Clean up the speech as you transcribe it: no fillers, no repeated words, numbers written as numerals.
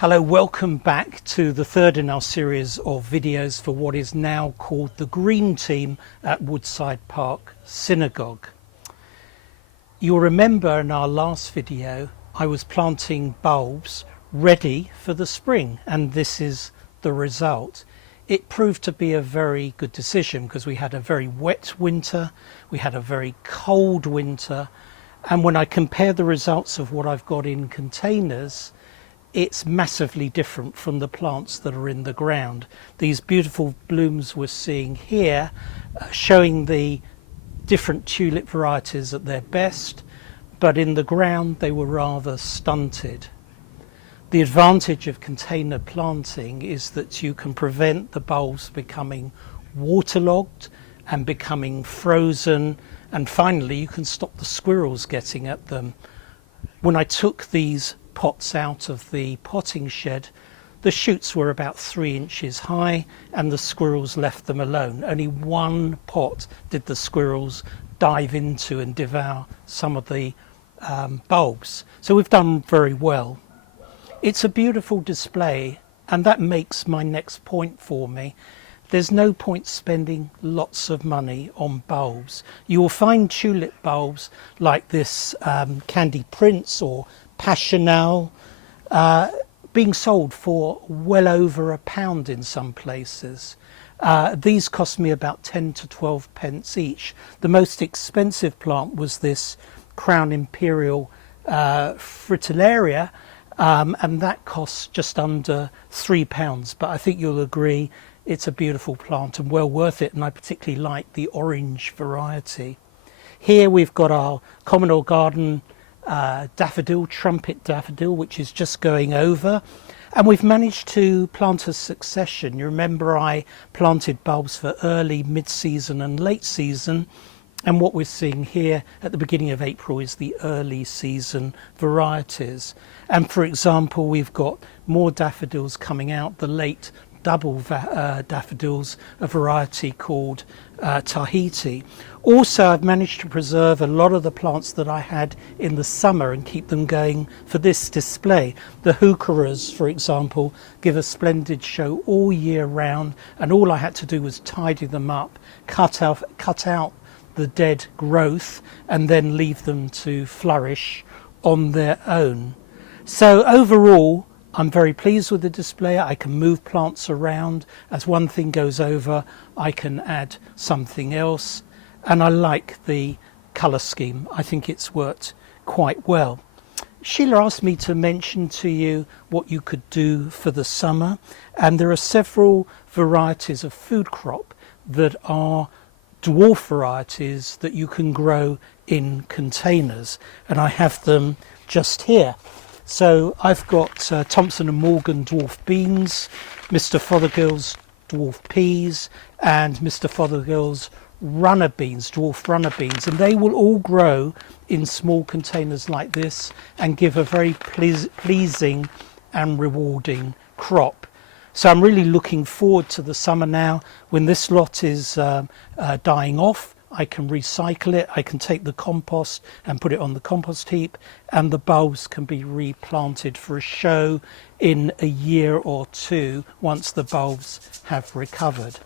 Hello, welcome back to the third in our series of videos for what is now called the Green Team at Woodside Park Synagogue. You'll remember in our last video I was planting bulbs ready for the spring, and this is the result. It proved to be a very good decision because we had a very wet winter, we had a very cold winter, and when I compare the results of what I've got in containers, it's massively different from the plants that are in the ground. These beautiful blooms we're seeing here showing the different tulip varieties at their best, but in the ground they were rather stunted. The advantage of container planting is that you can prevent the bulbs becoming waterlogged and becoming frozen, and finally you can stop the squirrels getting at them. When I took these pots out of the potting shed, the shoots were about 3 inches high and the squirrels left them alone. Only one pot did the squirrels dive into and devour some of the bulbs. So we've done very well. It's a beautiful display, and that makes my next point for me. There's no point spending lots of money on bulbs. You will find tulip bulbs like this Candy Prince or Passional being sold for well over £1 in some places. These cost me about 10 to 12 pence each. The most expensive plant was this Crown Imperial Fritillaria, and that costs just under £3, but I think you'll agree it's a beautiful plant and well worth it, and I particularly like the orange variety. Here we've got our common or garden daffodil, trumpet daffodil, which is just going over, and we've managed to plant a succession. You remember I planted bulbs for early, mid-season and late season, and what we're seeing here at the beginning of April is the early season varieties. And for example, we've got more daffodils coming out, the late double daffodils, a variety called Tahiti. Also, I've managed to preserve a lot of the plants that I had in the summer and keep them going for this display. The heucheras, for example, give a splendid show all year round, and all I had to do was tidy them up, cut out the dead growth, and then leave them to flourish on their own. So overall, I'm very pleased with the display. I can move plants around. As one thing goes over, I can add something else. And I like the colour scheme. I think it's worked quite well. Sheila asked me to mention to you what you could do for the summer. And there are several varieties of food crop that are dwarf varieties that you can grow in containers. And I have them just here. So I've got Thompson & Morgan dwarf beans, Mr. Fothergill's dwarf peas, and Mr. Fothergill's runner beans, dwarf runner beans, and they will all grow in small containers like this and give a very pleasing and rewarding crop. So I'm really looking forward to the summer now. When this lot is dying off, I can recycle it, I can take the compost and put it on the compost heap, and the bulbs can be replanted for a show in a year or two once the bulbs have recovered.